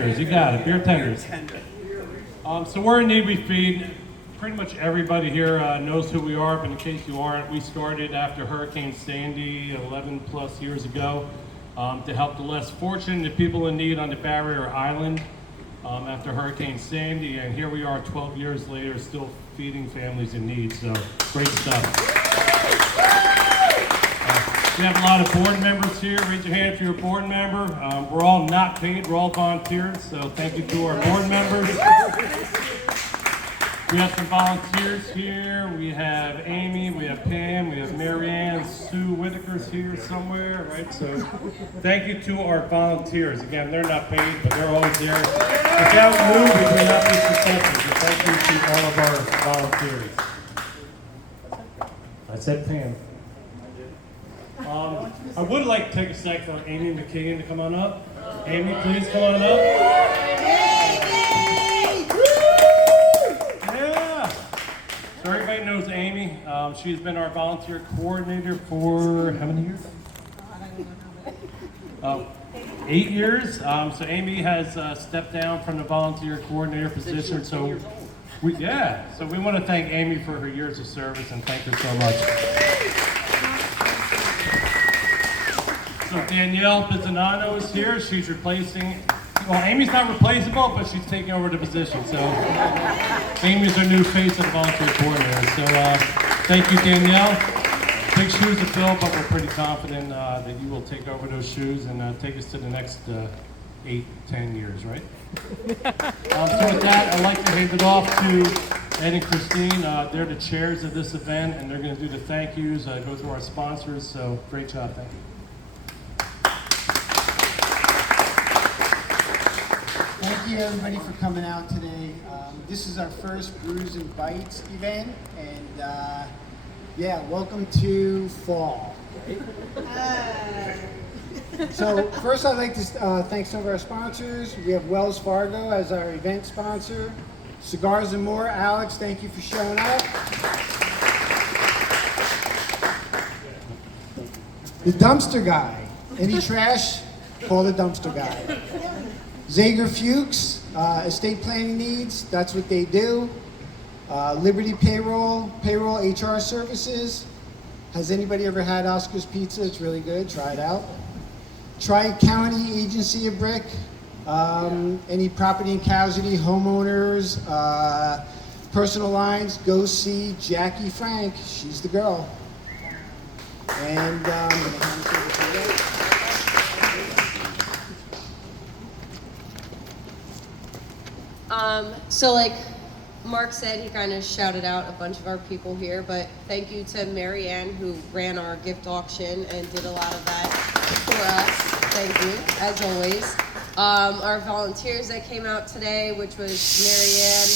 tenders, you got it, beer tenders. So we're in need, we feed. Pretty much everybody here knows who we are, but in case you aren't, we started after Hurricane Sandy 11 plus years ago to help the less fortunate, the people in need on the Barrier Island after Hurricane Sandy, and here we are 12 years later still feeding families in need, so great stuff. We have a lot of board members here. Raise your hand if you're a board member. We're all not paid, we're all volunteers, so thank you to our board members. We have some volunteers here. We have Amy, we have Pam, we have Marianne, Sue Whitaker's here somewhere, right? So thank you to our volunteers. Again, they're not paid, but they're always there. Without you, we would not be successful. So thank you to all of our volunteers. I said Pam. I would like to take a sec for Amy McKeon to come on up. Amy, please come on up. So everybody knows Amy. She's been our volunteer coordinator for how many years? 8 years. So Amy has stepped down from the volunteer coordinator position. So we want to thank Amy for her years of service and thank her so much. So Danielle Pizzanano is here. She's replacing. Well, Amy's not replaceable, but she's taking over the position. So Amy's our new face of the volunteer coordinator. So thank you, Danielle. Big shoes to fill, but we're pretty confident that you will take over those shoes and take us to the next 8-10 years, right? So with that, I'd like to hand it off to Ed and Christine. They're the chairs of this event, and they're going to do the thank yous, go through our sponsors. So great job, thank you. Thank you everybody for coming out today. This is our first Brews and Bites event, and welcome to fall. So first I'd like to thank some of our sponsors. We have Wells Fargo as our event sponsor. Cigars and More, Alex, thank you for showing up. The Dumpster Guy, any trash, call the Dumpster Guy. Zager Fuchs, estate planning needs, that's what they do. Liberty Payroll HR Services. Has anybody ever had Oscar's Pizza? It's really good, try it out. Tri-County Agency of Brick. Any property and casualty, homeowners, personal lines, go see Jackie Frank, she's the girl. And so like Mark said, he kind of shouted out a bunch of our people here, but thank you to Marianne who ran our gift auction and did a lot of that for us. Thank you, as always. Our volunteers that came out today, which was Marianne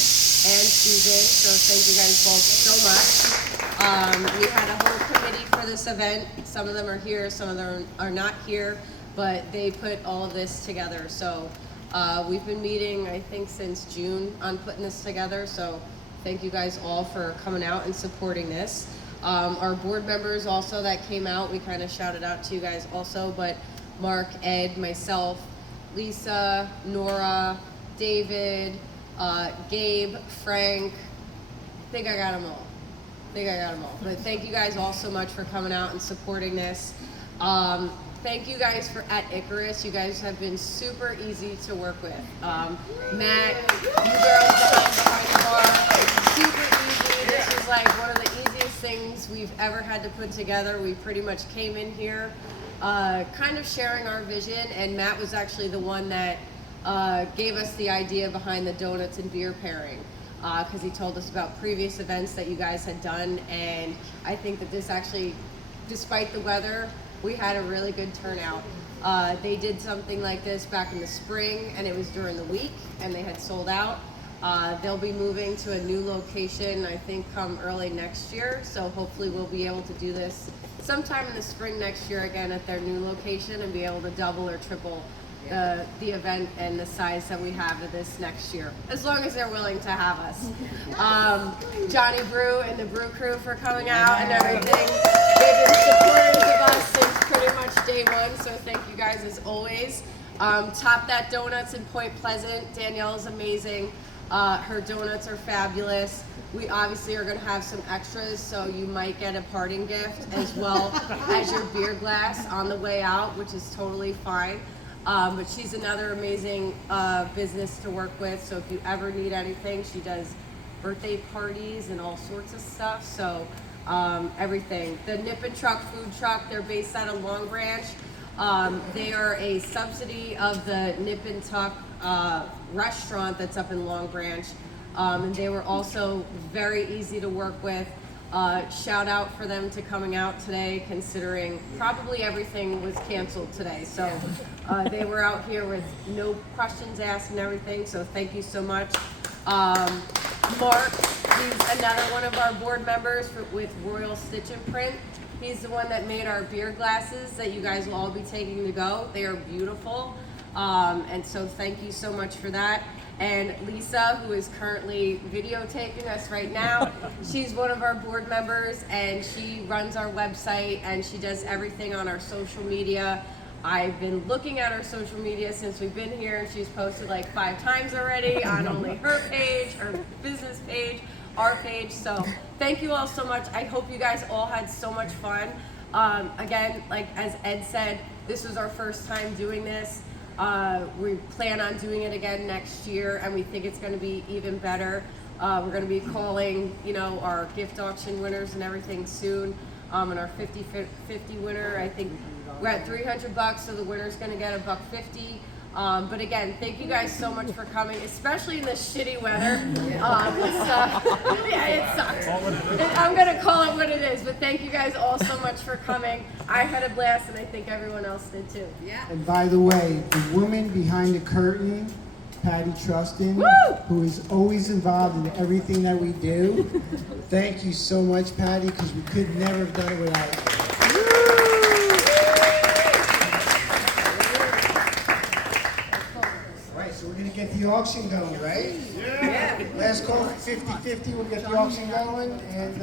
and Susan, so thank you guys both so much. We had a whole committee for this event. Some of them are here, some of them are not here, but they put all of this together. So we've been meeting, I think, since June on putting this together, so thank you guys all for coming out and supporting this. Our board members also that came out, we kind of shouted out to you guys also, but Mark, Ed, myself, Lisa, Nora, David, Gabe, Frank, I think I got them all. But thank you guys all so much for coming out and supporting this. Thank you guys at Icarus. You guys have been super easy to work with. Matt, you girls behind the bar, super easy. This is like one of the easiest things we've ever had to put together. We pretty much came in here kind of sharing our vision, and Matt was actually the one that gave us the idea behind the donuts and beer pairing. Because he told us about previous events that you guys had done, and I think that this actually, despite the weather, we had a really good turnout. They did something like this back in the spring, and it was during the week, and they had sold out. They'll be moving to a new location, I think, come early next year, so hopefully we'll be able to do this sometime in the spring next year again at their new location and be able to double or triple the event and the size that we have of this next year, as long as they're willing to have us. Johnny Brew and the Brew Crew for coming out and everything. They've been supporters of us since pretty much day one, so thank you guys as always. Top That Donuts in Point Pleasant. Danielle is amazing. Her donuts are fabulous. We obviously are going to have some extras, so you might get a parting gift as well as your beer glass on the way out, which is totally fine. But she's another amazing business to work with, so if you ever need anything, she does birthday parties and all sorts of stuff, so everything. The Nip and Truck food truck, they're based out of Long Branch. They are a subsidy of the Nip and Tuck restaurant that's up in Long Branch. And they were also very easy to work with. Shout out for them to coming out today, considering probably everything was canceled today. So they were out here with no questions asked and everything, so thank you so much. Mark, he's another one of our board members with Royal Stitch and Print. He's the one that made our beer glasses that you guys will all be taking to go. They are beautiful. And so thank you so much for that. And Lisa, who is currently videotaping us right now, she's one of our board members, and she runs our website, and she does everything on our social media. I've been looking at her social media since we've been here, and she's posted like 5 times already on only her page, her business page, our page. So thank you all so much. I hope you guys all had so much fun. Again, like as Ed said, this was our first time doing this. We plan on doing it again next year, and we think it's going to be even better. We're going to be calling, our gift auction winners and everything soon. And our 50-50 winner, I think we're at $300, so the winner's going to get $150. But again, thank you guys so much for coming, especially in this shitty weather. It sucks. I'm going to call it what it is, but thank you guys all so much for coming. I had a blast, and I think everyone else did too. Yeah. And by the way, the woman behind the curtain, Patty Trustin, who is always involved in everything that we do. Thank you so much, Patty, because we could never have done it without you. So we're going to get the auction going, right? Yeah. Last call, 50-50, we'll get the auction going, and